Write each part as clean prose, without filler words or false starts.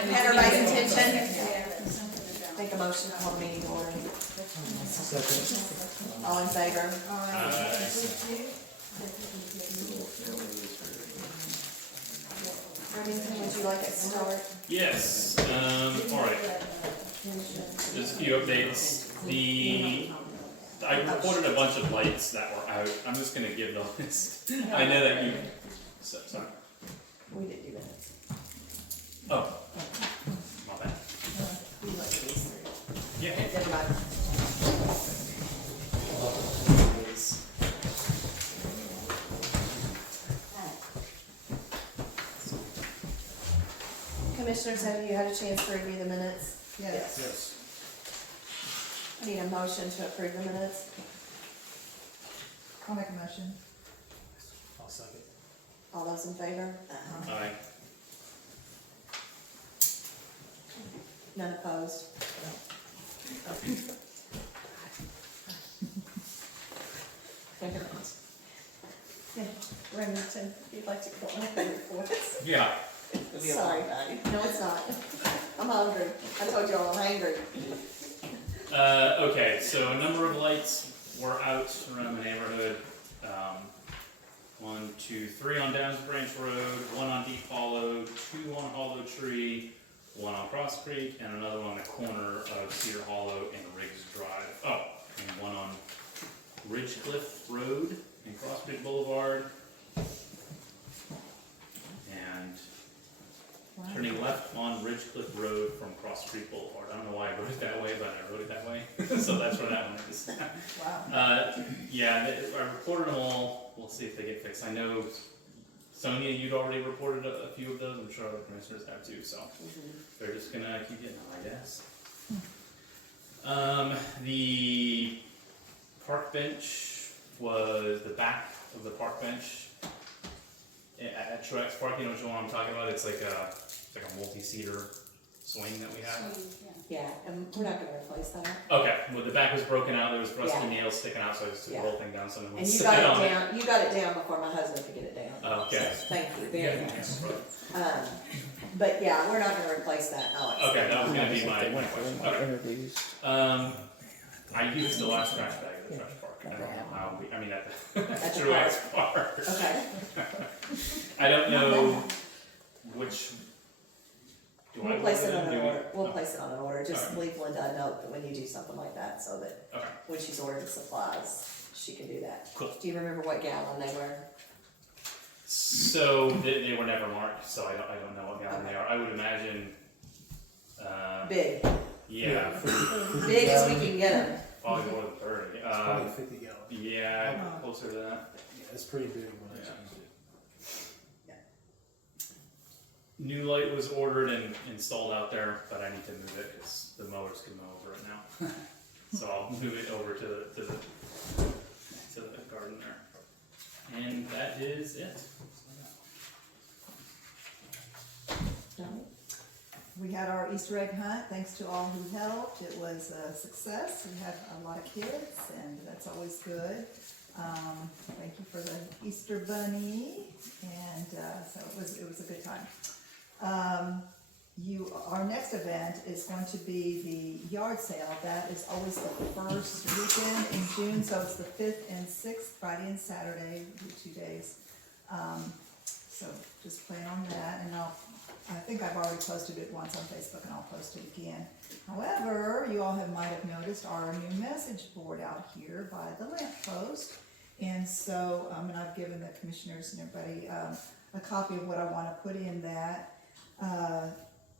Had everybody's attention? Make a motion to call the meeting to order. All in favor? Remington, would you like to start? Yes, alright. Just a few updates. I reported a bunch of lights that were out. I'm just gonna give the list. I know that you, sorry. We did do that. Oh. My bad. We like these three. Yeah. Everybody. Commissioners, have you had a chance to review the minutes? Yes. I need a motion to approve the minutes. I'll make a motion. I'll second. All those in favor? Aye. None opposed? Yeah, Remington, if you'd like to go on the reports. Yeah. Sorry, no, it's not. I'm hungry. I told you all I'm hungry. Okay, so a number of lights were out around the neighborhood. 1, 2, 3 on Downs Branch Road, 1 on Deep Hollow, 2 on Hollow Tree, 1 on Cross Creek, and another one on the corner of Cedar Hollow and Riggs Drive. Oh, and 1 on Ridgecliff Road and Cross Creek Boulevard. And turning left on Ridgecliff Road from Cross Creek Boulevard. I don't know why I wrote it that way, but I wrote it that way. So that's where that one is. Wow. Yeah, I reported them all. We'll see if they get fixed. I know, Sonia, you'd already reported a few of those. I'm sure other commissioners have too, so they're just gonna keep getting them, I guess. The park bench was the back of the park bench at Truex Park. You know which one I'm talking about? It's like a multi-seater swing that we have. Yeah, and we're not gonna replace that. Okay, well the back was broken out. There was rusty Yeah. nails sticking out, so I just took the Yeah. whole thing down. So no one And you sat got on it down, you got it down before my husband could get it down. Okay. So, thank you very much. Yeah. But yeah, we're not gonna replace that, Alex. Okay, that was gonna be my question. Okay. I used the last trash bag at the trash park. I don't know how we, I mean at the At the Truex Park. Okay, I don't know which. Do I we'll place it order on them? an Do we- order, we'll place it on an order, just Alright. leave Linda a note that when you do something like that, so that Okay, when she's ordering supplies, she can do that. cool. Do you remember what gallon they were? So they were never marked, so I don't know what gallon they are. I would imagine, Big, yeah, big as we can get them. probably more than 30. It's probably 50 gallon. Yeah, Oh. closer to that. Yeah, it's pretty big when I Yeah. changed it. New light was ordered and installed out there, but I need to move it because the mowers can mow over it now. So I'll move it over to the garden there. And that is it. No? We had our Easter egg hunt, thanks to all who helped. It was a success. We had a lot of kids, and that's always good. Thank you for the Easter bunny, and so it was a good time. Our next event is going to be the yard sale. That is always the first weekend in June, so it's the 5th and 6th, Friday and Saturday, 2 days. So just plan on that, and I think I've already posted it once on Facebook, and I'll post it again. However, you all might have noticed our new message board out here by the lamp post. And so, and I've given the commissioners and everybody a copy of what I want to put in that.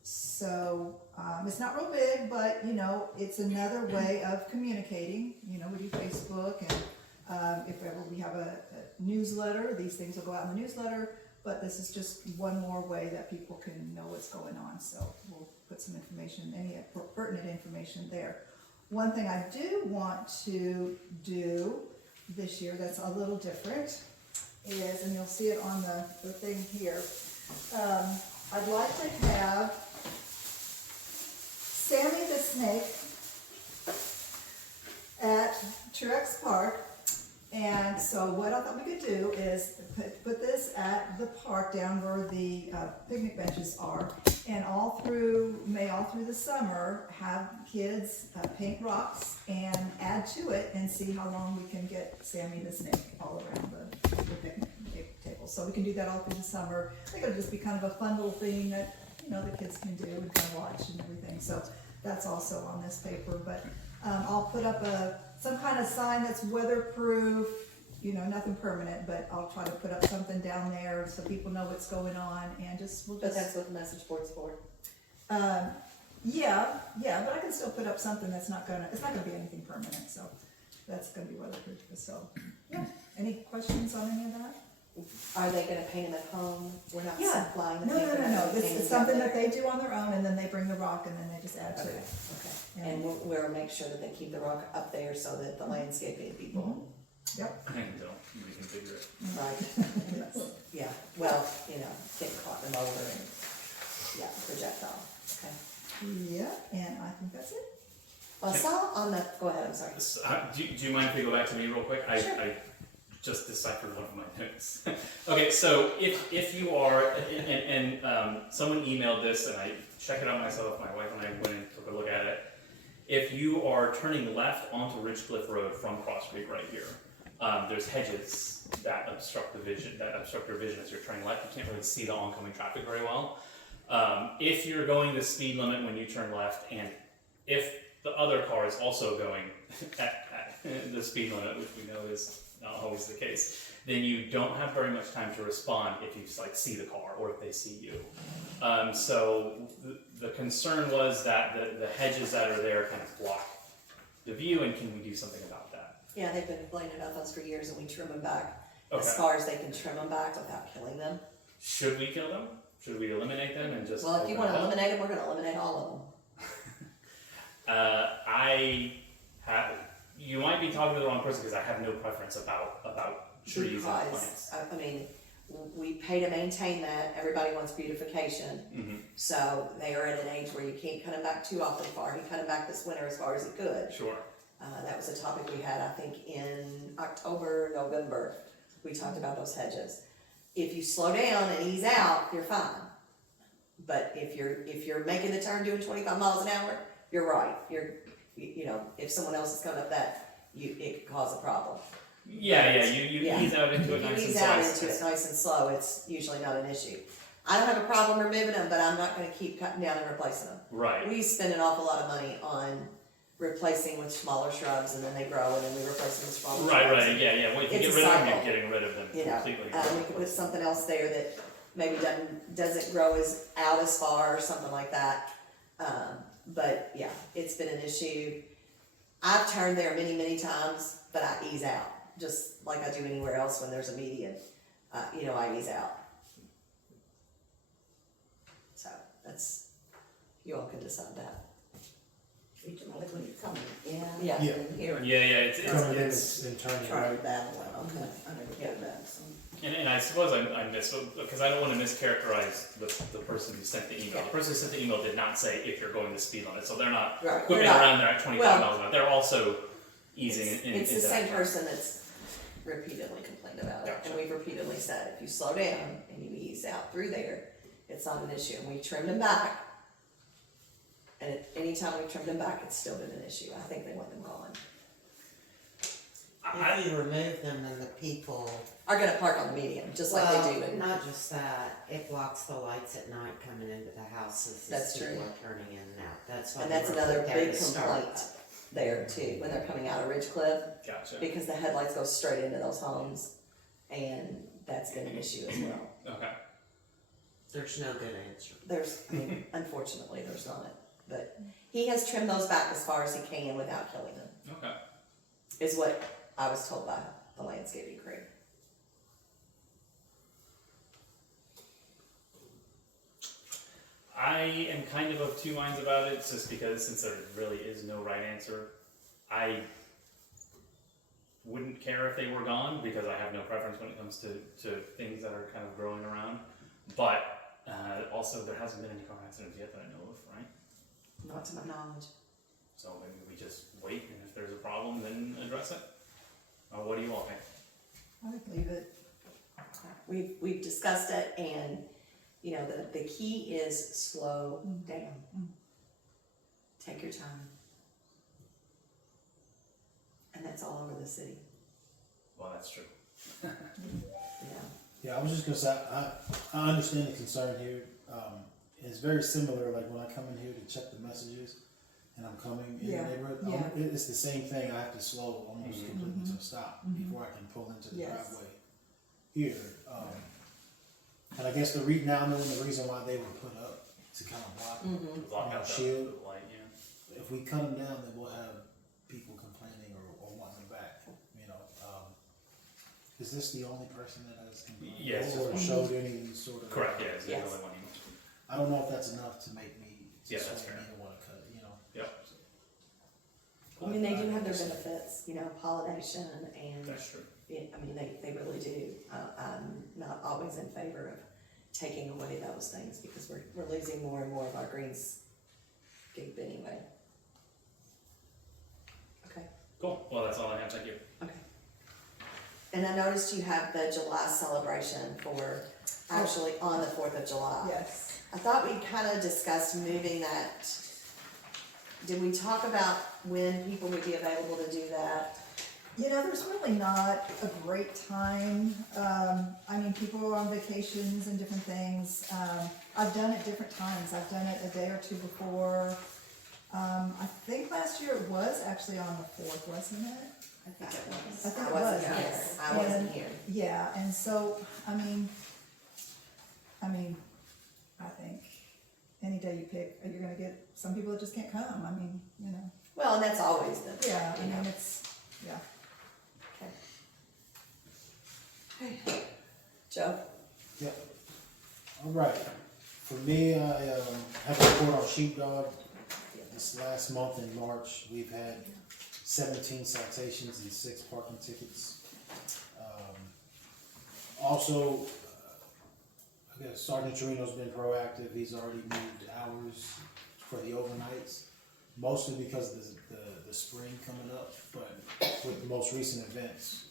It's not real big, but you know, it's another way of communicating. You know, we do Facebook, and if ever we have a newsletter, these things will go out in the newsletter. But this is just one more way that people can know what's going on. So we'll put some information, any pertinent information there. One thing I do want to do this year that's a little different is, and you'll see it on the thing here, I'd like to have Sammy the Snake at Truex Park And so what I thought we could do is put this at the park down where the picnic benches are, and all through the summer, have kids paint rocks and add to it and see how long we can get Sammy the snake all around the picnic table. So we can do that all through the summer. I think it'll just be kind of a fun little thing that, you know, the kids can do and kind of watch and everything. So that's also on this paper, but I'll put up some kind of sign that's weatherproof, you know, nothing permanent, but I'll try to put up something down there so people know what's going on, and But that's what the message board's for. yeah, but I can still put up something it's not gonna be anything permanent, so that's gonna be weatherproof, so, yeah. Any questions on any of that? Are they gonna paint them at home? We're not Yeah. supplying the No, paint. this is something that they do on their own, and then they bring the rock, and then they just add to Okay, it. okay. Yeah. And we'll make sure that they keep the rock up there so that the landscaping people, Yep. I can tell, we can figure it. right? Yes. Yeah, well, you know, get caught in the motor and, yeah, projectile, okay. Yeah, and I think that's it. Well, I saw on the, go ahead, I'm sorry. Do you mind if we go back to me real quick? Sure. I just deciphered one of my notes. Okay, so if you are, and someone emailed this, and I checked it out myself, my wife and I went and took a look at it. If you are turning left onto Ridgecliff Road from Cross Creek right here, there's hedges that obstruct your vision as you're turning left. You can't really see the oncoming traffic very well. If you're going the speed limit when you turn left, and if the other car is also going at the speed limit, which we know is not always the case, then you don't have very much time to respond if you see the car or if they see you. So the concern was that the hedges that are there kind of block the view, and can we do something about that? Yeah, they've been complaining about those for years, and we trim them back Okay. as far as they can trim them back without killing them. Should we kill them? Should we eliminate them and just? Well, if you open wanna it up? eliminate them, we're gonna eliminate all of them. You might be talking to the wrong person because I have no preference about trees and plants. I mean, we pay to maintain that, everybody wants beautification, Mm-hmm. so they are at an age where you can't cut them back too often far. He cut them back this winter as far as he could. Sure. That was a topic we had, I think, in October, November, we talked about those hedges. If you slow down and ease out, you're fine. But if you're making the turn doing 25 miles an hour, you're right. You know, if someone else is coming up that, it could cause a problem. Yeah. You Yeah. ease out into it If nice you and ease out slow. into it nice and slow, it's usually not an issue. I don't have a problem removing them, but I'm not gonna keep cutting down and replacing them. Right. We spend an awful lot of money on replacing with smaller shrubs, and then they grow, and then we replace them with smaller shrubs. Right. Yeah. Well, if you It's get a rid of them, cycle. you're getting rid of them You know, completely. we could put something else there that maybe doesn't grow out as far or something like that. But yeah, it's been an issue. I've turned there many, many times, but I ease out, just like I do anywhere else when there's a median. You know, I ease out. So that's, you all can decide that. You do like when you're coming in. Yeah. Yeah. And here, Yeah. Coming in It's and turning try to right. battle it, okay, I never did that, so. and I suppose I missed because I don't want to mischaracterize the person who sent the email. Yeah. The person who sent the email did not say if you're going the speed limit, so they're not Right, whipping we're not. around there at 25 Well, miles an hour. They're also easing in. It's the into same that. person that's repeatedly complained about it, and Gotcha. we've repeatedly said, if you slow down and you ease out through there, it's not an issue, and we trimmed them back. And anytime we trimmed them back, it's still been an issue, I think they want them gone. If you remove them, then the people, Are gonna park on the median, just like they do well, in, not just that, it blocks the lights at night coming into the houses That's as people true. are turning in and out, that's why. and they that's were another put there big to start. complaint there too, when they're coming out of Ridgecliff, Gotcha. because the headlights go straight into those homes, and that's been an issue as well. Okay. There's no good answer. I mean, unfortunately, there's not, but he has trimmed those back as far as he can without killing them, Okay. is what I was told by the landscaping crew. I am kind of two minds about it, just because since there really is no right answer, I wouldn't care if they were gone because I have no preference when it comes to things that are kind of growing around. But also, there hasn't been any car accidents yet that I know of, right? Not to my knowledge. So maybe we just wait, and if there's a problem, then address it. What do you all think? I would leave it. We've discussed it, and, you know, the key is slow down. Take your time. And that's all over the city, Well, that's true. yeah. Yeah, I was just gonna say, I understand the concern here. It's very similar, like when I come in here to check the messages and I'm coming in Yeah, the neighborhood, yeah. it's the same thing. I have to slow almost completely to a stop before I can pull into the Yes. driveway here. And I guess now knowing the reason why they were put up to kind of block, Lock out shield. the light, yeah. if we cut them down, then we'll have people complaining or wanting them back, you know. Is this the only person that has complained? Yes. Or showed any sort of? Correct, yeah, it's the Yes. only one I don't know if that's enough to make me, to Yeah, that's sway fair. me to wanna cut it, you know. Yep, I mean, they do have their benefits, you know, pollination, and, that's true. I mean, they really do. I'm not always in favor of taking away those things, because we're losing more and more of our greenscape anyway. Okay. Cool, well, that's all I have, thank you. Okay. And I noticed you have the July celebration for, actually on the 4th of July. Yes. I thought we kind of discussed moving that. Did we talk about when people would be available to do that? You know, there's really not a great time. I mean, people are on vacations and different things. I've done it different times. I've done it a day or two before. I think last year it was actually on the 4th, wasn't it? I think it was. I think it wasn't was, here. yes. I wasn't And- here. Yeah, and so, I mean, I think any day you pick, you're gonna get some people that just can't come. I mean, you know. Well, and that's always the. Yeah, I you know. mean, it's, yeah. Okay. Joe? Yep. All right. For me, I have a report on Sheepdog. This last month in March, we've had 17 citations and 6 parking tickets. Also, I guess Sergeant Torino's been proactive. He's already moved hours for the overnights, mostly because of the spring coming up. But with the most recent events,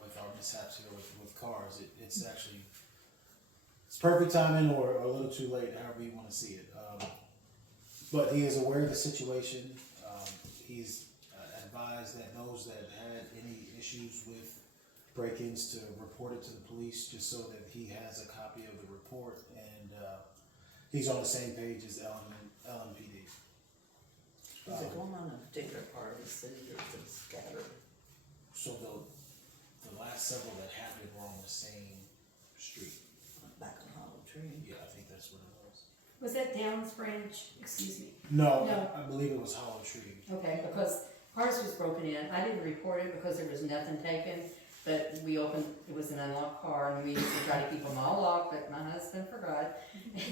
with our mishaps here with cars, it's actually it's perfect timing or a little too late, however you want to see it. But he is aware of the situation. He's advised that those that had any issues with break-ins to report it to the police, just so that he has a copy of the report, and he's on the same page as LMPD. Is it going on a particular part of the city or is it scattered? So the last several that happened were on the same street. Back on Hollow Tree? Yeah, I think that's what it was. Was that Downs Branch? Excuse me. No, No. I believe it was Hollow Tree. Okay, because ours was broken in. I didn't report it because there was nothing taken, but we opened, it was an unlocked car, and we used to try to keep them all locked, but my husband forgot.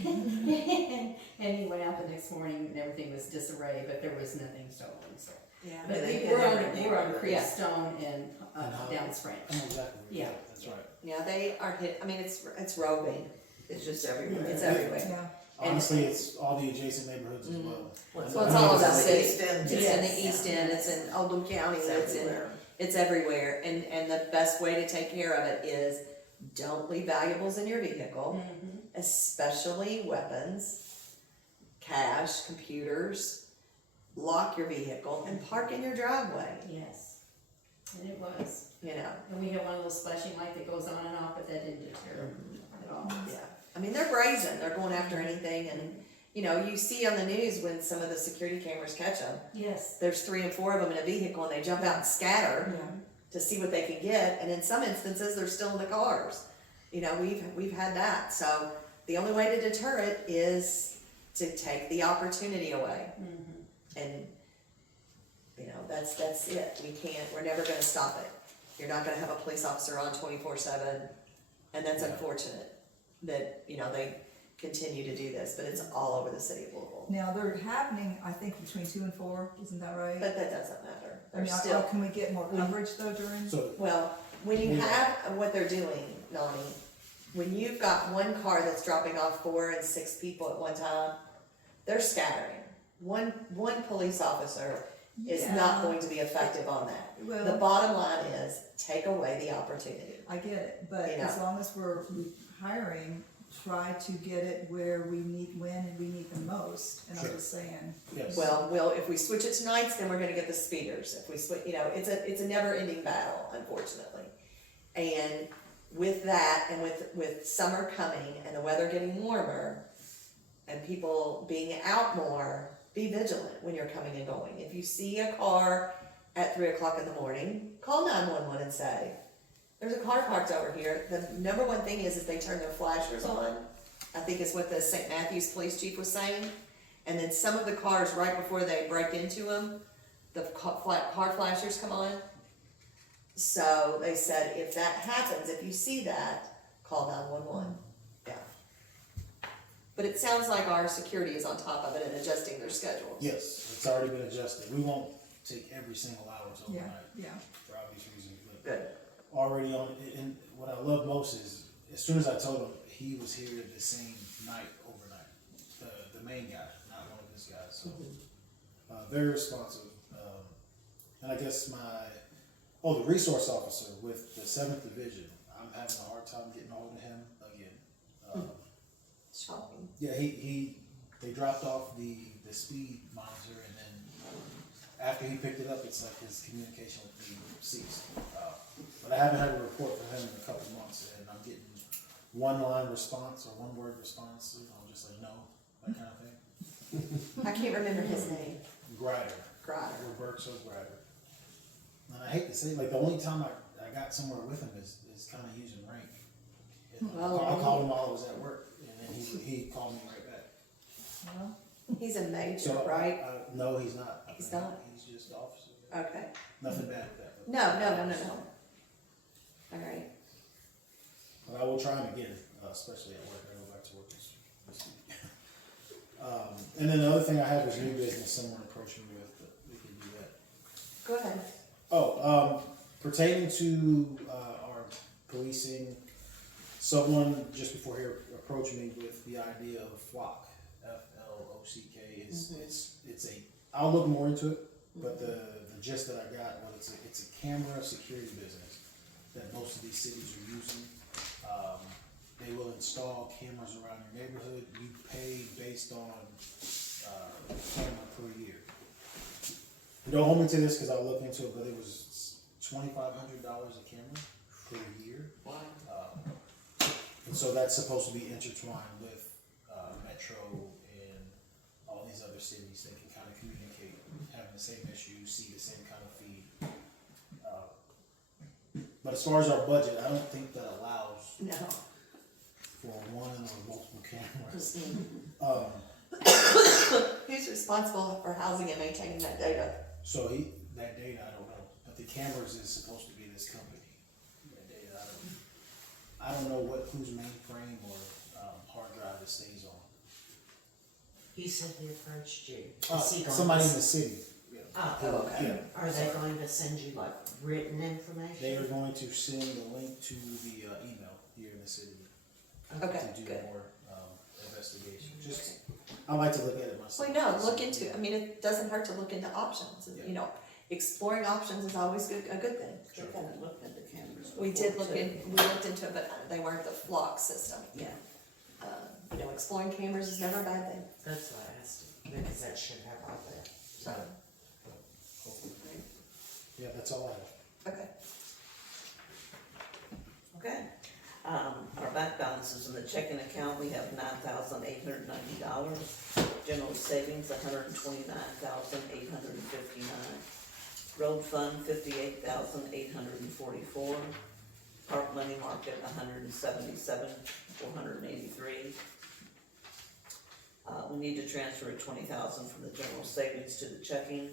And he went out the next morning and everything was disarray, but there was nothing stolen, so. Yeah. But they we're did on everything. Creek Stone and And how- Downs Branch. I know exactly where you're Yeah. at. That's right. Yeah, they are hit, I mean, it's roving, It's just everywhere. it's everywhere. Yeah. Honestly, it's all the adjacent neighborhoods as well. Well, it's all over the It's city. East End, It's in yes. the East End, it's in Oldham County, It's everywhere. it's everywhere, and the best way to take care of it is don't leave valuables in your vehicle, especially weapons, cash, computers, lock your vehicle, and park in your driveway, Yes, and it was. you know. And we have one of those flashing light that goes on and off, but that didn't deter at all. Yeah, I mean, they're brazen, they're going after anything, and, you know, you see on the news when some of the security cameras catch them, Yes. there's 3 and 4 of them in a vehicle, and they jump out and scatter to see what they can get, and in some instances, they're still in the cars. You know, we've had that, so the only way to deter it is to take the opportunity away. And, you know, that's it, we're never gonna stop it. You're not gonna have a police officer on 24/7, and that's unfortunate that, you know, they continue to do this, but it's all over the city of Louisville. Now, they're happening, I think, between 2 and 4, isn't that right? But that doesn't matter, I they're mean, still, can we get more coverage though during? So well, when you have what they're doing, Nani, when you've got one car that's dropping off 4 and 6 people at one time, they're scattering. One police officer is Yeah. not going to be effective on that. The Well, bottom line is, take away the opportunity. I get it, but You know. as long as we're hiring, try to get it where we need, when and we need the most, and I'm Sure. just saying. Yes. Well, if we switch it to nights, then we're gonna get the speeders. If we switch, it's a never-ending battle, unfortunately. And with that, and with summer coming and the weather getting warmer, and people being out more, be vigilant when you're coming and going. If you see a car at 3 o'clock in the morning, call 911 and say, there's a car parked over here. The number one thing is they turn their flashers on. I think it's what the St. Matthews police chief was saying. And then some of the cars, right before they break into them, the car flashers come on. So they said, if that happens, if you see that, call 911. Yeah. But it sounds like our security is on top of it and adjusting their schedules. Yes, it's already been adjusted. We won't take every single hour Yeah, overnight yeah. for obvious reasons, but Good. already on, and what I love most is, as soon as I told him, he was here the same night overnight. The main guy, not one of his guys, so, very responsive. And I guess the resource officer with the 7th Division, I'm having a hard time getting hold of him again. Shocking. Yeah, they dropped off the speed monitor, and then after he picked it up, it's like his communication with me ceased. But I haven't had a report from him in a couple months, and I'm getting one-line response or one-word response, just like no, that kind of thing. I can't remember his name. Grider, Grider. Roberto Grider. And I hate to say, like, the only time I got somewhere with him is kind of using rank. And Well, I called him while I was at work, and then he called me right back. Well, He's a major, So, right? no, he's not. He's not? He's just officer. Okay. Nothing bad with that. No. All right. But I will try him again, especially at work. I go back to work this week. And then the other thing I have is new business someone approached me with, but we can do that. Go ahead. Pertaining to our policing, someone just before here approached me with the idea of FLOCK, FLOCK. It's a. I'll look more into it, but the gist that I got was it's a camera security business that most of these cities are using. They will install cameras around your neighborhood. You pay based on camera per year. Don't hold me to this because I'll look into it, but it was $2,500 a camera per year. Wow. And so that's supposed to be intertwined with Metro and all these other cities. They can kind of communicate, having the same issues, see the same kind of feed. But as far as our budget, I don't think that allows No. for one or multiple cameras. Who's responsible for housing and maintaining that data? So that data, I don't know, but the cameras is supposed to be this company. That data, I don't know whose mainframe or hard drive it stays on. You said he approached you. Is he going Somebody to- in the city. Yeah. Oh, okay. Yeah. are they going to send you like written information? They are going to send a link to the email here in the city Okay, to do good. more investigation. Just, I like to look at it myself. Well, no, look into it. I mean, it doesn't hurt to look into options. Yeah. Exploring options is always a good thing. They kind of looked at the cameras. We did before, too. we looked into it, but they weren't the flock system. Yeah. Exploring cameras is never a bad thing. That's why I asked him, because that should have all that. So, Hopefully. Yeah, that's all I have. okay. Okay. Our bank balances in the checking account, we have $9,890. General savings, $129,859. Road fund, $58,844. Park money market, $177,483. We need to transfer $20,000 from the general savings to the checking,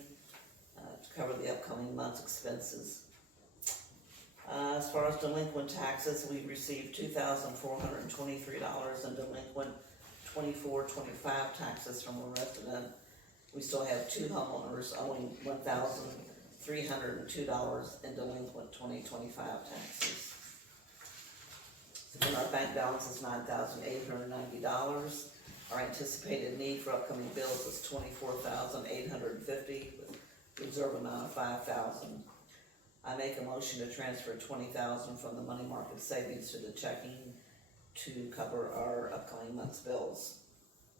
to cover the upcoming month's expenses. As far as delinquent taxes, we received $2,423 in delinquent 24-25 taxes from a resident. We still have 2 homeowners owing $1,302 in delinquent 2025 taxes. Then our bank balance is $9,890. Our anticipated need for upcoming bills is $24,850, with reserve amount of 5,000. I make a motion to transfer 20,000 from the money market savings to the checking to cover our upcoming month's bills.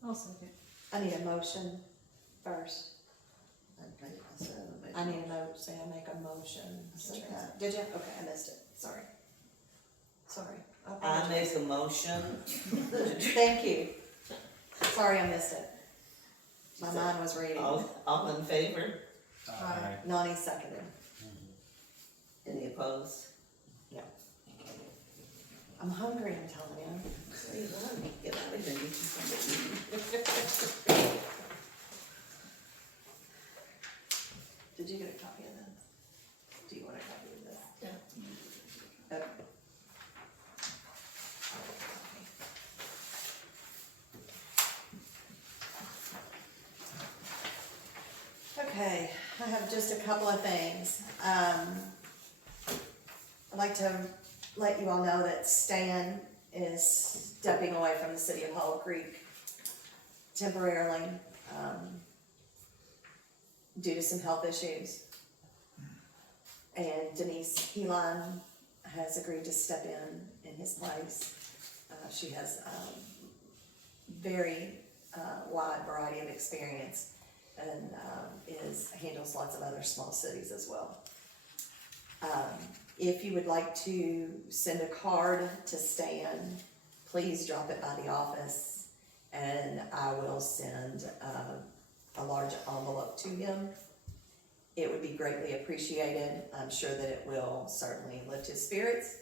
I'll second. I need a motion first. I need a motion, I make a motion. to Second. transfer. Did you? Okay, I missed it, sorry. Sorry. I apologize. make a motion. Thank you. Sorry I missed it. My mind was reading. All in favor? Aye. Nani seconded. Any opposed? I'm hungry, I'm telling you. Say what? Get out of here, get you something to eat. Did you get a copy of this? Do you want a copy of this? Yeah. Okay. Okay, I have just a couple of things. I'd like to let you all know that Stan is stepping away from the city of Hollow Creek temporarily, due to some health issues. And Denise Heelan has agreed to step in his place. She has very wide variety of experience and handles lots of other small cities as well. If you would like to send a card to Stan, please drop it by the office and I will send a large envelope to him. It would be greatly appreciated. I'm sure that it will certainly lift his spirits.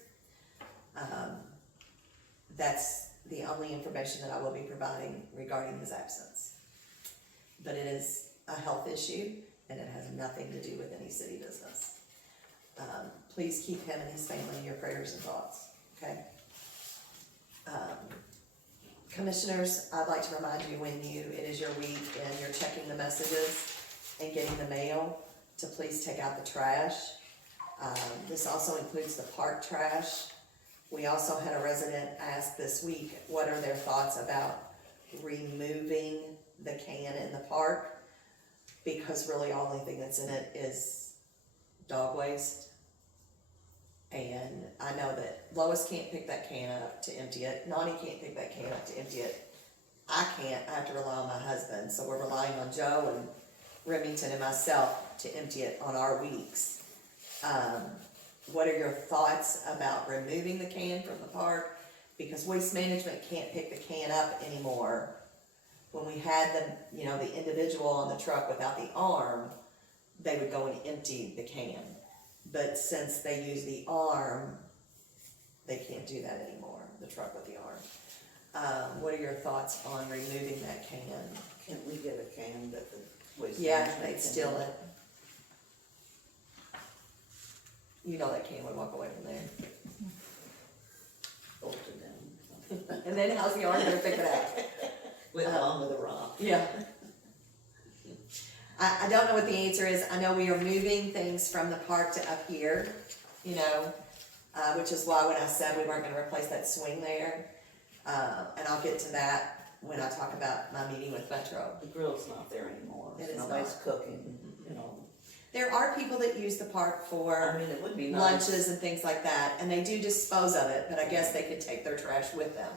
That's the only information that I will be providing regarding his absence. But it is a health issue and it has nothing to do with any city business. Please keep him and his family in your prayers and thoughts, okay? Commissioners, I'd like to remind you it is your week and you're checking the messages and getting the mail to please take out the trash. This also includes the park trash. We also had a resident ask this week, what are their thoughts about removing the can in the park? Because really the only thing that's in it is dog waste. And I know that Lois can't pick that can up to empty it, Nani can't pick that can up to empty it. I can't, I have to rely on my husband, so we're relying on Joe and Remington and myself to empty it on our weeks. What are your thoughts about removing the can from the park? Because Waste Management can't pick the can up anymore. When we had the individual on the truck without the arm, they would go and empty the can. But since they use the arm, they can't do that anymore, the truck with the arm. What are your thoughts on removing that can? Can't we get a can that the waste Yeah, management they'd can steal do? it. You know that can would walk away from there. Bolt it down. And then how's the arm gonna pick it up? Along with a rock. Yeah. I don't know what the answer is. I know we are moving things from the park to up here, which is why when I said we weren't gonna replace that swing there, and I'll get to that when I talk about my meeting with Metro. The grill's not there anymore, It is nobody's not. cooking, There are people that use the park I for mean, it would be nice. lunches and things like that, and they do dispose of it, but I guess they could take their trash with them.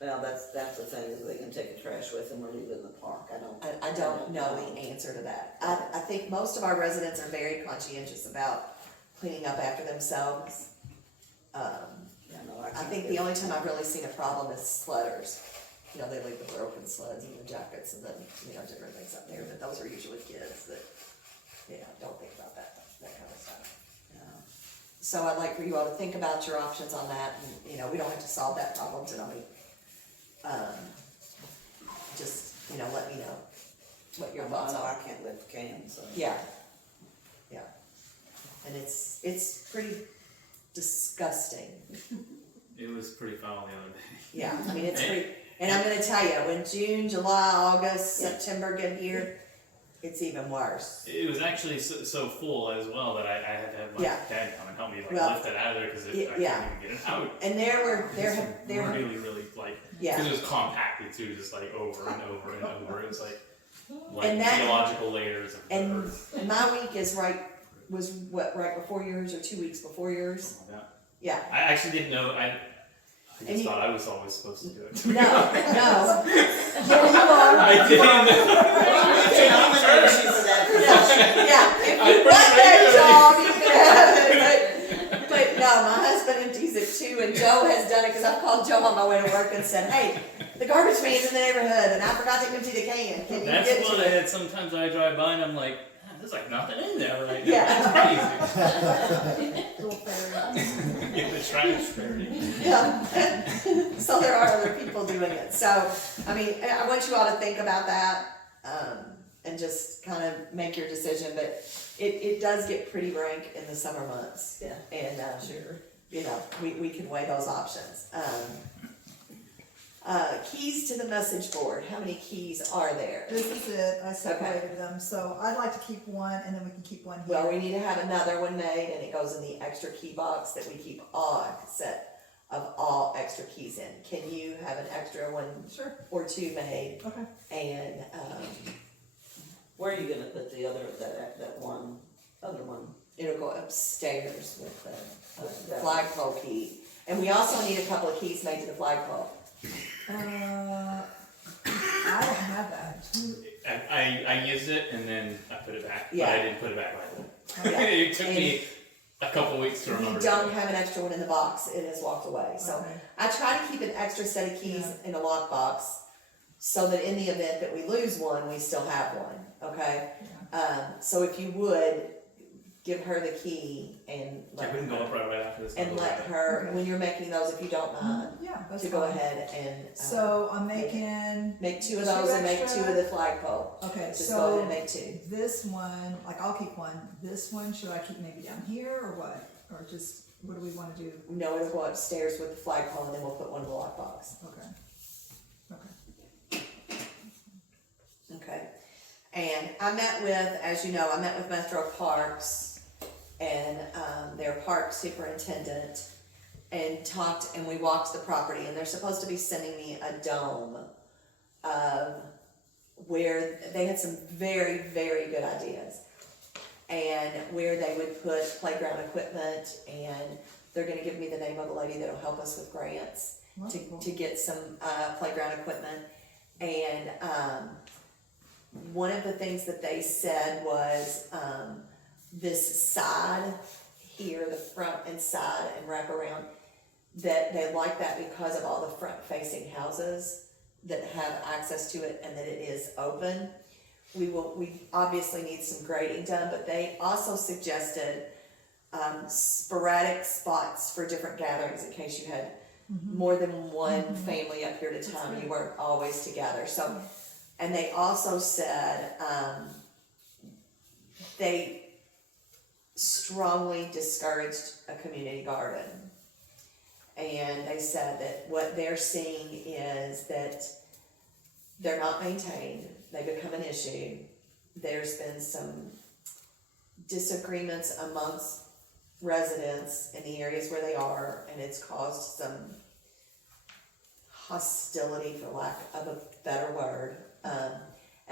Well, that's the thing, is they can take the trash with them or leave it in the park, I don't know the answer to that. I think most of our residents are very conscientious about cleaning up after themselves. I think the only time I've really seen a problem is sledders. They leave the broken sleds and the jackets and then, different things up there, but those are usually kids that, don't think about that kind of stuff. So I'd like for you all to think about your options on that, and, we don't have to solve that problem tonight. Just, let me know what your thoughts I are. can't lift cans, so. Yeah. And it's pretty disgusting. It was pretty foul the other day. Yeah, I mean, it's pretty, and I'm gonna tell you, when June, July, August, September get here, it's even worse. It was actually so full as well that I had to have my Yeah. dad come and help me Well, lift it out of there because I yeah. couldn't even get it out. And there have, really, really Yeah. because it was compacted too, just like over and over and over. It was like like And that- geological layers of the and- earth. And my week was right before yours or 2 weeks before yours? Something like that. Yeah. I actually didn't know. I And just you- thought I was always supposed to do it. No, no. Here you are. I didn't. I'm gonna issue for that position. Yeah, if I you want that appreciate job, you can have it. But no, my husband empties it too, and Joe has done it because I've called Joe on my way to work and said, "Hey, the garbage man's in the neighborhood, and I forgot to empty the can. Can you That's get what to I it?" had. Sometimes I drive by and I'm like, "Ah, there's like nothing in there right now. Yeah. That's crazy." Little fairy. Get the trash dirty. Yeah. So there are other people doing it. So, I mean, I want you all to think about that, and just kind of make your decision, but it does get pretty rank in the summer months. Yeah, And, sure. you know, we can weigh those options. Keys to the message board, how many keys are there? This is it, I separated them, so I'd like to keep one, and then we can keep one here. Well, we need to have another one made, and it goes in the extra key box that we keep all a set of all extra keys in. Can you have an extra one Sure, or two made? okay. And, Where are you gonna put the other, that one, other one? it'll go upstairs with the That- flagpole key. And we also need a couple of keys made to the flagpole. I don't have that. I used it and then I put it back, Yeah. but I didn't put it back right Yeah. away. It took me a couple weeks to We remember. don't have an extra one in the box, it has walked away, so. Okay. I try to keep an extra set of keys in a lockbox, so that in the event that we lose one, we still have one, okay? So if you would, give her the key and I let wouldn't go her, up right after this. and let her, Okay. when you're making those, if you don't mind, Yeah, that's to go fine. ahead and, So I'm making, make two of two those and make extra? two of the flagpole. okay, Just go ahead so and make two. this one, like I'll keep one, this one, should I keep maybe down here or what? Or just, what do we wanna do? No, it'll go upstairs with the flagpole and then we'll put one in the lockbox. Okay. Okay. Okay, and I met with, as you know, I met with Metro Parks and, their park superintendent and talked, and we walked the property, and they're supposed to be sending me a dome of where they had some very, very good ideas. And where they would put playground equipment, and they're gonna give me the name of a lady that'll help us with grants Wonderful. to get some, playground equipment. And, one of the things that they said was, this side here, the front and side and wrap around, that they like that because of all the front facing houses that have access to it and that it is open. We obviously need some grading done, but they also suggested, sporadic spots for different gatherings in case you had more than one family up here at a time, you weren't always together, so. And they also said, they strongly discouraged a community garden. And they said that what they're seeing is that they're not maintained, they become an issue. There's been some disagreements amongst residents in the areas where they are, and it's caused some hostility, for lack of a better word.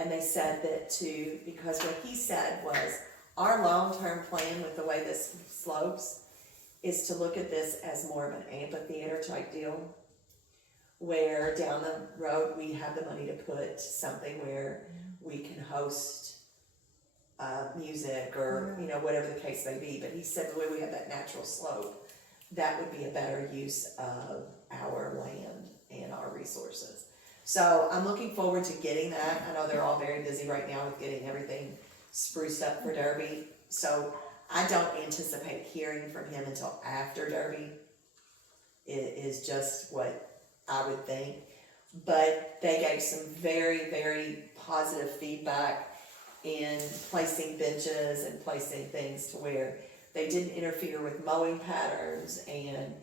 And they said that because what he said was, our long-term plan with the way this slopes is to look at this as more of an amphitheater type deal, where down the road, we have the money to put something where we can host music or, you know, whatever the case may be. But he said the way we have that natural slope, that would be a better use of our land and our resources. So I'm looking forward to getting that. I know they're all very busy right now with getting everything spruced up for Derby. So I don't anticipate hearing from him until after Derby. It is just what I would think. But they gave some very, very positive feedback in placing benches and placing things to where they didn't interfere with mowing patterns, and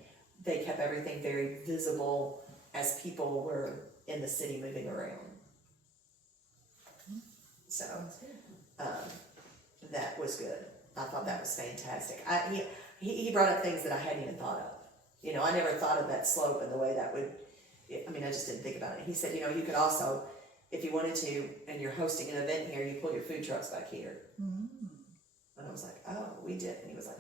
they kept everything very visible as people were in the city moving around. So, that was good. I thought that was fantastic. He brought up things that I hadn't even thought of. You know, I never thought of that slope and the way that would, I mean, I just didn't think about it. He said, you know, you could also, if you wanted to, and you're hosting an event here, you pull your food trucks back here. Mm. And I was like, oh, we did, and he was like,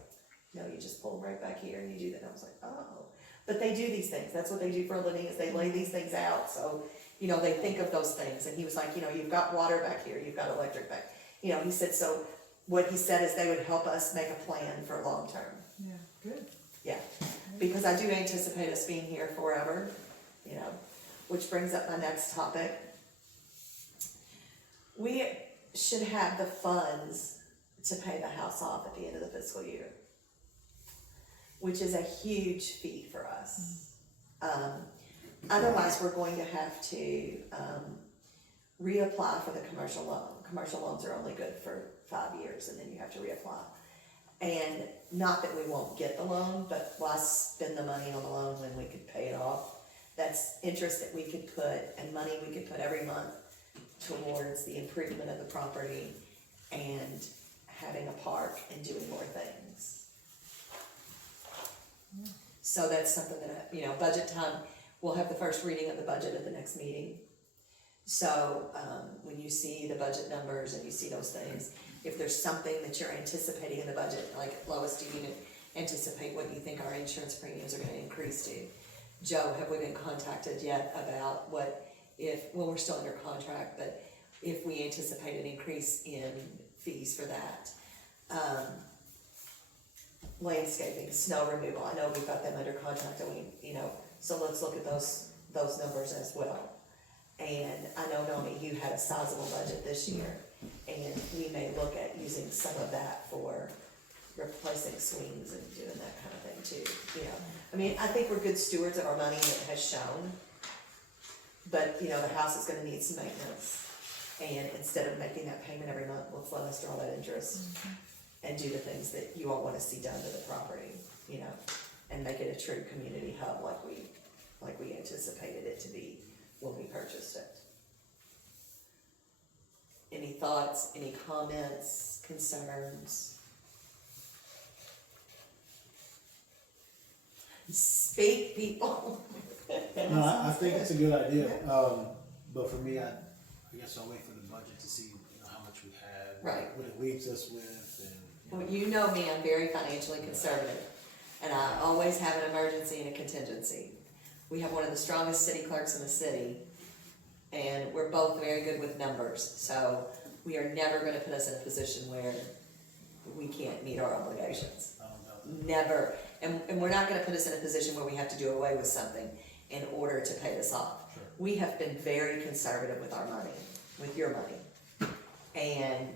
no, you just pull them right back here and you do that, and I was like, oh. But they do these things, that's what they do for a living, is they lay these things out, so, you know, they think of those things, and he was like, you know, you've got water back here, you've got electric back, you know, he said, so, what he said is they would help us make a plan for long term. Yeah, good. Yeah, because I do anticipate us being here forever, you know, which brings up my next topic. We should have the funds to pay the house off at the end of the fiscal year, which is a huge fee for us. Otherwise, we're going to have to, reapply for the commercial loan. Commercial loans are only good for 5 years, and then you have to reapply. And not that we won't get the loan, but why spend the money on the loan when we could pay it off? That's interest that we could put, and money we could put every month towards the improvement of the property and having a park and doing more things. So that's something that, you know, budget time, we'll have the first reading of the budget at the next meeting. So, when you see the budget numbers and you see those things, if there's something that you're anticipating in the budget, like Lois, do you anticipate what you think our insurance premiums are gonna increase to? Joe, have we been contacted yet about what if, well, we're still under contract, but if we anticipate an increase in fees for that? Landscaping, snow removal, I know we've got them under contract and we, you know, so let's look at those numbers as well. And I know, Naomi, you had a sizable budget this year, and we may look at using some of that for replacing swings and doing that kind of thing too, you know. I mean, I think we're good stewards of our money, and it has shown, but, you know, the house is gonna need some maintenance. And instead of making that payment every month, let's let us draw that interest and do the things that you all wanna see done to the property, you know, and make it a true community hub like we anticipated it to be when we purchased it. Any thoughts, any comments, concerns? Speak, people. No, I think it's a good idea, but for me, I guess I'll wait for the budget to see, you know, how much we have. Right. What it leaves us with, and, Well, you know me, I'm very financially conservative, and I always have an emergency and a contingency. We have one of the strongest city clerks in the city, and we're both very good with numbers, so we are never gonna put us in a position where we can't meet our obligations. I don't know. Never, and we're not gonna put us in a position where we have to do away with something in order to pay this off. Sure. We have been very conservative with our money, with your money, and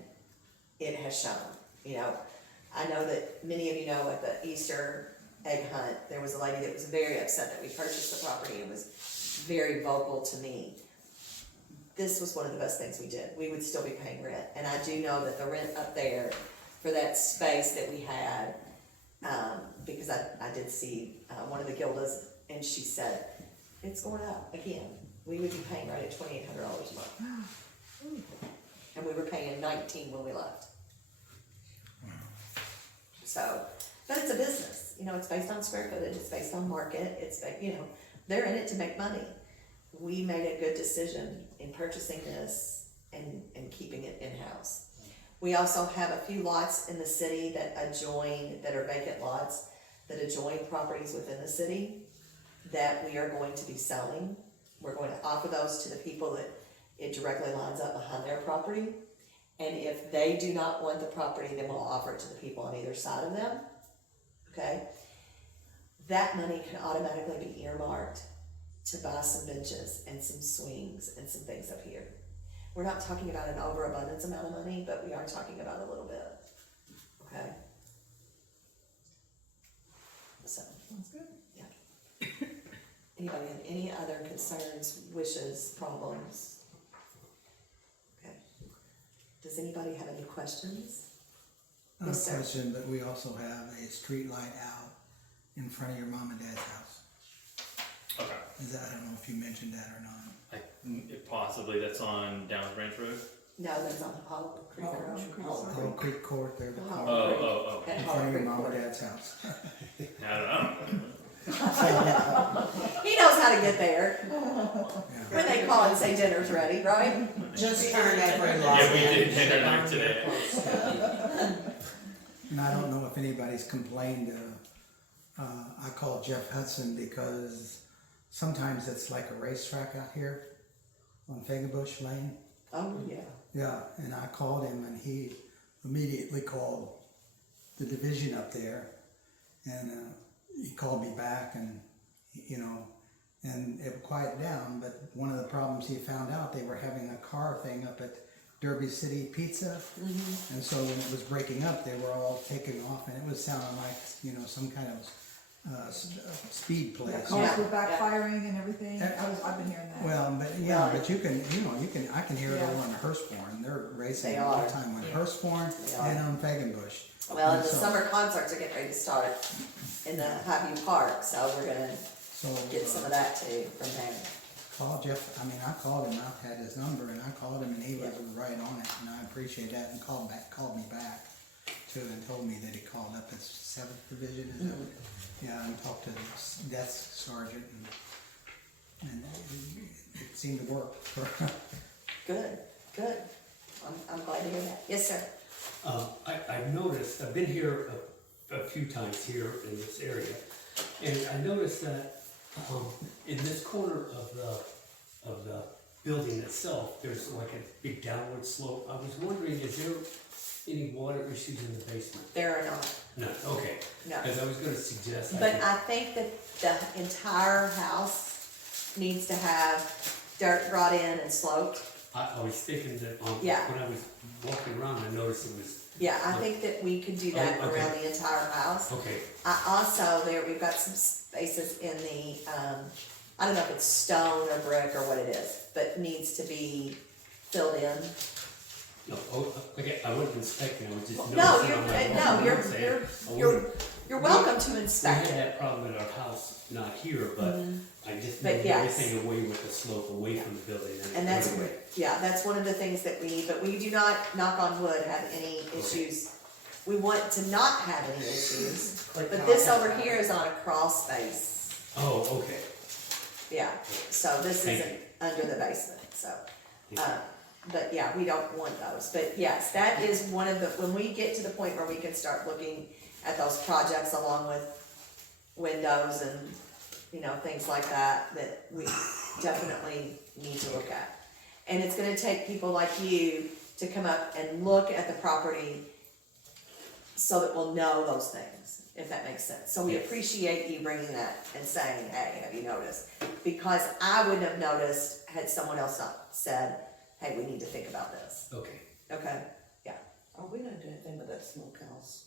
it has shown, you know. I know that many of you know at the Easter egg hunt, there was a lady that was very upset that we purchased the property and was very vocal to me. This was one of the best things we did. We would still be paying rent, and I do know that the rent up there for that space that we had, because I did see one of the Gildas, and she said, it's going up again. We would be paying right at $2,800 a month. And we were paying $19 when we left. So, but it's a business, you know, it's based on square footage, it's based on market, you know, they're in it to make money. We made a good decision in purchasing this and keeping it in-house. We also have a few lots in the city that are vacant lots, that adjoin properties within the city that we are going to be selling. We're going to offer those to the people that it directly lines up behind their property. And if they do not want the property, then we'll offer it to the people on either side of them, okay? That money can automatically be earmarked to buy some benches and some swings and some things up here. We're not talking about an overabundance amount of money, but we are talking about a little bit, okay? So, Sounds good. anybody have any other concerns, wishes, problems? Okay. Does anybody have any questions? Not Yes, a sir. question, but we also have a street light out in front of your mom and dad's house. Okay. I don't know if you mentioned that or not. Possibly that's on Downs Branch Road? No, that's on Hollow Creek Road. Hollow Creek Court there, the Oh. park, Oh. At in Hollow front of your Creek mom and Court. dad's house. I don't know. He knows how to get there. Yeah. When they call and say dinner's ready, right? Just turn every light. Yeah, we on. did dinner there today. And I don't know if anybody's complained, I call Jeff Hudson because sometimes it's like a racetrack out here on Fagerbush Lane. Oh, yeah. Yeah, and I called him and he immediately called the division up there, and he called me back, and you know, and it quieted down. But one of the problems he found out, they were having a car thing up at Derby City Pizza, and so when it was breaking up, they were all taking off, and it was sounding like, you know, some kind of speed place. Cars were backfiring and everything. I've been hearing that. Well, but yeah, but you can, you know, I can hear it over on Hurstbourne. They're racing They all are. the time on Yeah. Hurstbourne They are. and on Fagenbush. Well, and And the so- summer concerts are getting ready to start in the Highview Park, so we're gonna So get some of that too from there. call Jeff. I mean, I called him. I had his number, and I called him, and he was right on it, and I appreciate that. And called me back too, and told me that he called up his 7th Division. Is that what- yeah, and talked to the desk sergeant, and it seemed to work. Good, good. I'm glad to hear that. Yes, sir. I've noticed, I've been here a few times here in this area, and I noticed that, in this corner of the building itself, there's like a big downward slope. I was wondering, is there any water issues in the basement? There are not, No, okay, no. because I was gonna suggest. But I think that the entire house needs to have dirt brought in and sloped. I was thinking that, Yeah. when I was walking around, I noticed it was, Yeah, I think that we could do that Oh, okay. around the entire house. okay, I also, we've got some spaces in the, I don't know if it's stone or brick or what it is, but needs to be filled in. no, okay, I wasn't inspecting, I was just noticing. No, on my walking around saying, I wouldn't- you're welcome to We had inspect it. that problem at our house, not here, but I just But moved yes. everything away with the slope, away from the building. And that's, it went away. yeah, that's one of the things that we need, but we do not, knock on wood, have any issues. We want to not have any issues, but this over here is on a crawl space. Oh, okay. Yeah, so this Thank isn't under the basement, so, Thank you. but yeah, we don't want those, but yes, that is one of the, when we get to the point where we can start looking at those projects along with windows and, you know, things like that, that we definitely need to look at. And it's gonna take people like you to come up and look at the property so that we'll know those things, if that makes sense. So we Yes. appreciate you bringing that and saying, hey, have you noticed? Because I wouldn't have noticed had someone else not said, hey, we need to think about this, Okay. okay? Yeah. Are we not doing anything with that smokehouse?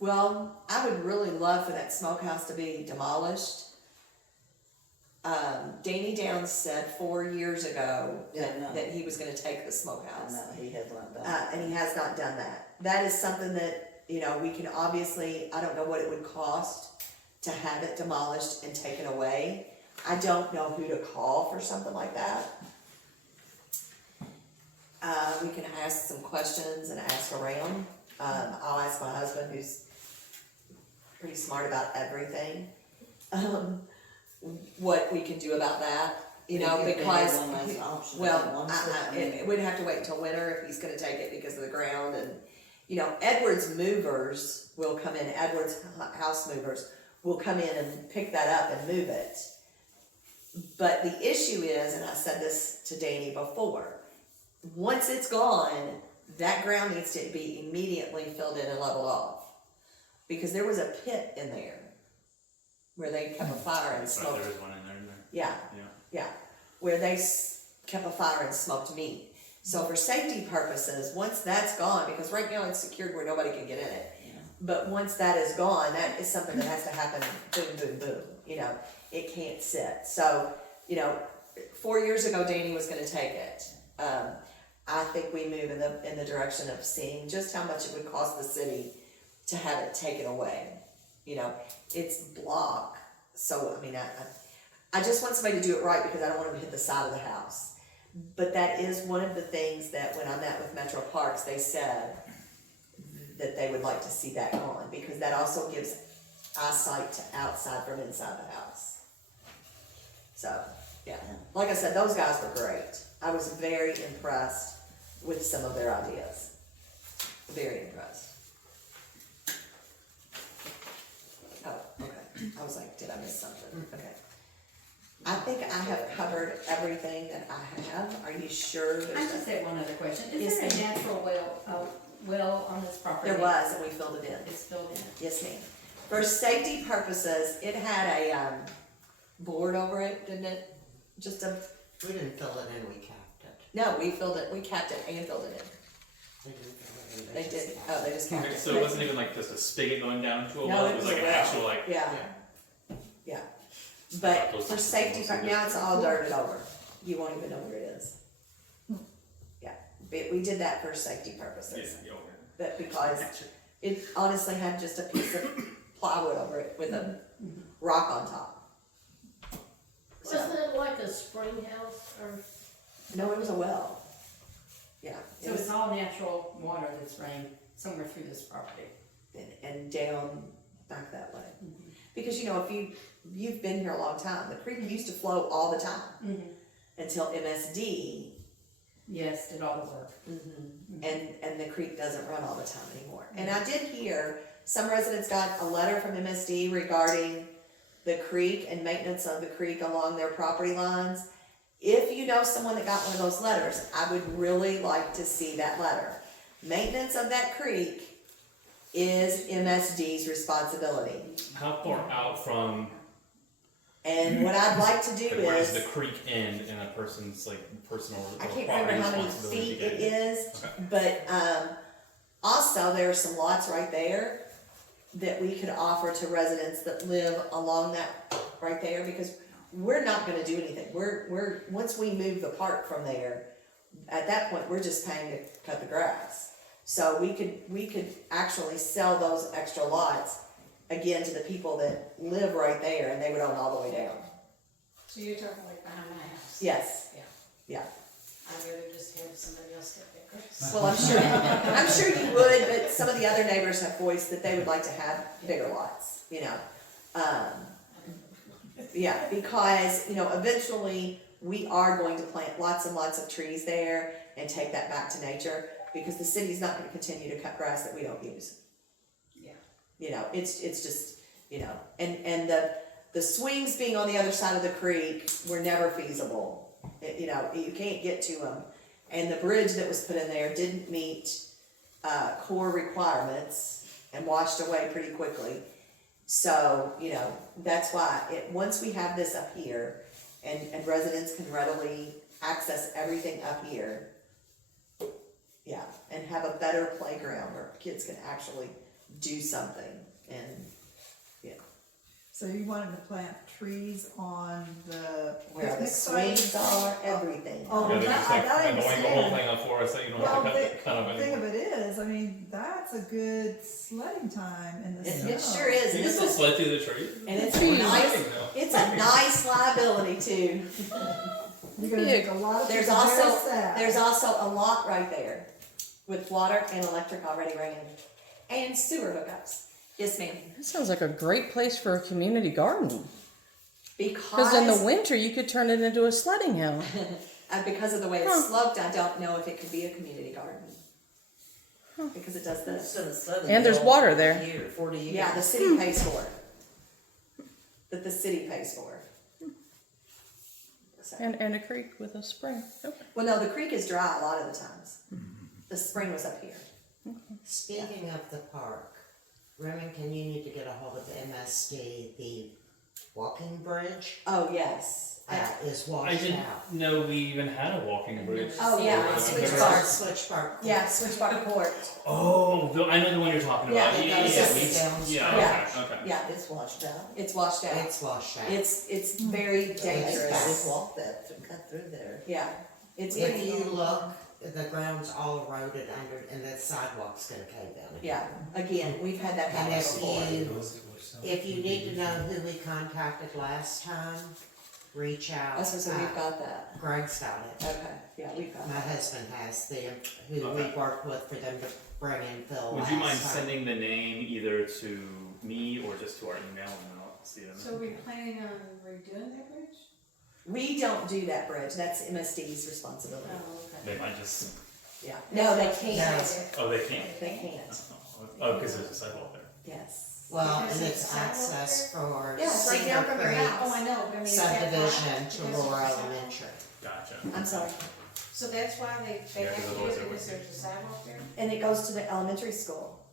Well, I would really love for that smokehouse to be demolished. Danny Downs said 4 years ago Yeah, I know. that he was gonna take the I smokehouse. know, he has not done. And he has not done that. That is something that, you know, we can obviously, I don't know what it would cost to have it demolished and taken away. I don't know who to call for something like that. We can ask some questions and ask around. I'll ask my husband, who's pretty smart about everything, what we can do about that, you know, Give Danny because. one last option, Well, one foot, it would have to wait until winter if he's gonna take it because of the ground and, you know, Edwards Movers will come in, Edwards House Movers will come in and pick that up and move it. But the issue is, and I said this to Danny before, once it's gone, that ground needs to be immediately filled in and leveled off. Because there was a pit in there where they kept a fire and That's right, smoked. there is one in there, isn't there? Yeah, Yeah. yeah, where they kept a fire and smoked meat. So for safety purposes, once that's gone, because right now it's secured where nobody can get in it. Yeah. But once that is gone, that is something that has to happen, boom, boom, boom, you know, it can't sit. So, you know, 4 years ago, Danny was gonna take it. I think we move in the direction of seeing just how much it would cost the city to have it taken away. You know, it's block, so, I mean, I just want somebody to do it right because I don't want them to hit the side of the house. But that is one of the things that when I met with Metro Parks, they said that they would like to see that gone, because that also gives eyesight to outside from inside the house. So, yeah, like I said, those guys were great. I was very impressed with some of their ideas. Very impressed. Oh, okay. I was like, did I miss something? Okay. I think I have covered everything that I have. Are you sure? I there's just had one other question. Yes, Is there a ma'am. natural well on this property? There was, and we filled it in. It's filled in. Yes, ma'am. For safety purposes, it had a, board over it, didn't it? Just a, We didn't fill it in, we capped it. no, we filled it, we capped it and filled it in. We didn't fill it in. They just did, capped oh, they just capped Okay, it. so it wasn't even like just a spigot going down into a No, well, it it was was like a an well. actual like. Yeah, yeah. But Those for are safety, mostly just- now it's all dirted over. You won't even know where it is. Yeah, but we did that for safety Yeah, purposes. yeah, okay. But because it honestly had just a piece of plywood over it with a rock on top. Wasn't it like a spring house or? No, it was a well. Yeah, it So was, it's all natural water that's rained somewhere through this property. and down back that way. Because, you know, if you've been here a long time, the creek used to flow all the time until MSD, Yes, did all the work. and the creek doesn't run all the time anymore. And I did hear some residents got a letter from MSD regarding the creek and maintenance of the creek along their property lines. If you know someone that got one of those letters, I would really like to see that letter. Maintenance of that creek is MSD's responsibility. How far out from And what I'd like to do like, where does is, the creek end in a person's like personal or I can't property remember how many responsibility feet to get it is, Okay. but, also there are some lots right there that we could offer to residents that live along that, right there, because we're not gonna do anything. Once we move the park from there, at that point, we're just paying to cut the grass. So we could actually sell those extra lots again to the people that live right there, and they would own all the way down. So you're talking like behind my house? Yes, Yeah. yeah. I'd rather just have somebody else cut that grass. Well, I'm sure you would, but some of the other neighbors have voiced that they would like to have bigger lots, you know. Yeah, because, you know, eventually we are going to plant lots and lots of trees there and take that back to nature, because the city's not gonna continue to cut grass that we don't use. Yeah. You know, it's just, you know, and the swings being on the other side of the creek were never feasible. You know, you can't get to them. And the bridge that was put in there didn't meet, core requirements and washed away pretty quickly. So, you know, that's why once we have this up here and residents can readily access everything up here, yeah, and have a better playground where kids can actually do something and, yeah. So you wanted to plant trees on the Where the picnic side? swings are, everything. Oh, Yeah, they're that- just like I annoying the whole understand. thing up for us, so you don't Well, have to the cut them thing anymore. of it is, I mean, that's a good sledding time in the snow. It sure is, You and can it's still a, sled through the tree. and it's a nice, it's a nice liability too. You're gonna make a lot of There's people very also, sad. there's also a lot right there with water and electric already ran and sewer hookups. Yes, ma'am. That sounds like a great place for a community garden. Because Because in the winter you could turn it into a sledding hill. because of the way it's sloped, I don't know if it could be a community garden. Because it does this. It's in the southern And there's hill water for there. 40 years. Yeah, the city pays for it. That the city pays for. So. And a creek with a spring. Okay. Well, no, the creek is dry a lot of the times. The spring was up here. Speaking of the park, Remington, you need to get a hold of MSD, the walking bridge, Oh, yes. is I washed didn't out. know we even had a walking bridge. Oh, yeah, I've Switch never- Bar. Switch Park. Yeah, Switchback Court. Oh, I know the one you're talking Yeah, about. it Yeah, goes yeah, just we- down yeah, Yeah. okay, okay. Yeah, It's washed out. it's washed out. It's washed out. It's very It's dangerous. just walk that, to cut through there. Yeah, it's If pretty. you look, the ground's all eroded under, and the sidewalk's gonna cave down. Yeah, again, we've had that And happen if before. you, if you need to know who we contacted last time, reach out. That's what, so we've got that. Greg's got it. Okay, yeah, we've got My that. husband has them, who Okay. we worked with for them to bring and fill Would you mind last time. sending the name either to me or just to our email and then I'll see them? So we're planning on redoing that bridge? We don't do that bridge, that's MSD's responsibility. Oh, They might just, Yeah, no, they can't, oh, they can't? they can't, Oh, because there's a sidewalk there. yes. Well, Because and it's it's sidewalk access for Yeah, it's right Cedar down from your Creek house. Oh, I know, but I mean, is that subdivision why? to Because Laura there's a sidewalk? Elementary. Gotcha. I'm sorry, So that's why they Yeah, have 'cause to do otherwise it it because would- there's a sidewalk there? and it goes to the elementary school,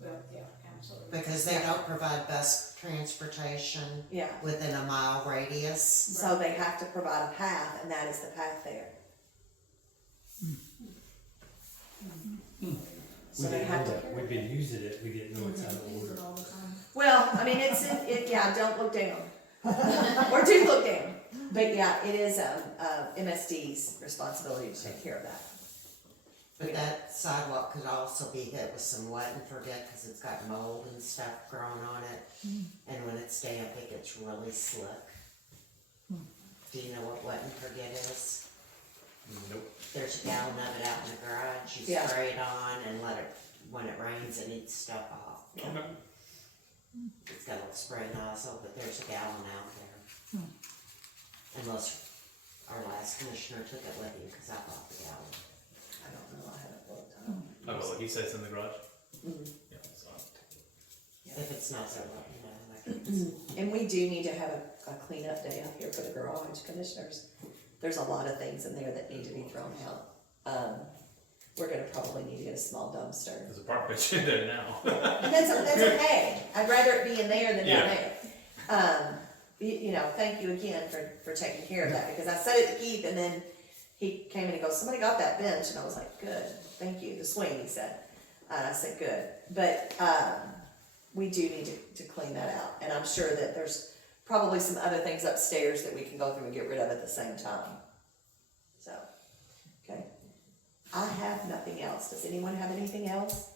Well, yeah, absolutely. Because they don't provide bus transportation yeah. within a mile radius. So they have to provide a path, and that is the path there. So We they didn't have know to, that, we've been using it, we didn't know it's out of Use order. it all the time. well, I mean, yeah, don't look down. Or do look down. But yeah, it is, MSD's responsibility to take care of that. But that sidewalk could also be hit with some wet and forget, cause it's got mold and stuff growing on it. And when it's damp, it gets really slick. Do you know what wet and forget is? Nope. There's a gallon of it out in the garage, you Yeah. spray it on and let it, when it rains, it eats stuff off. Okay. It's got a little spray nozzle, but there's a gallon out there. Unless our last commissioner took it with him, cause I bought the gallon. I don't know, I haven't looked. Oh, well, he says in the garage? Mhm. Yeah, so. If it's not so, let me know. And we do need to have a cleanup day up here for the garage, commissioners. There's a lot of things in there that need to be thrown out. We're gonna probably need to get a small dumpster. There's a park bench in there now. That's okay, I'd rather it be in there than down Yeah. there. You know, thank you again for taking care of that, because I said it to Keith, and then he came in and goes, somebody got that bench, and I was like, good, thank you, the swing, he said. And I said, good, but, we do need to clean that out, and I'm sure that there's probably some other things upstairs that we can go through and get rid of at the same time. So, okay. I have nothing else, does anyone have anything else?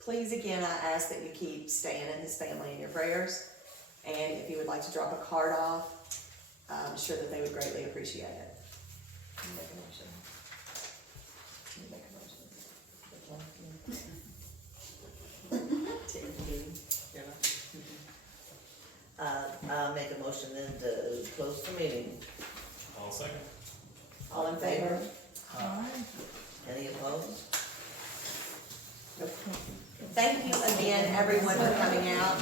Please, again, I ask that you keep Stan and his family in your prayers, and if you would like to drop a card off, I'm sure that they would greatly appreciate it. Can you make a motion? Can you make a motion? To end the meeting? I'll make a motion then to close the meeting. All second. All in favor? Any opposed? Thank you again, everyone, for coming out.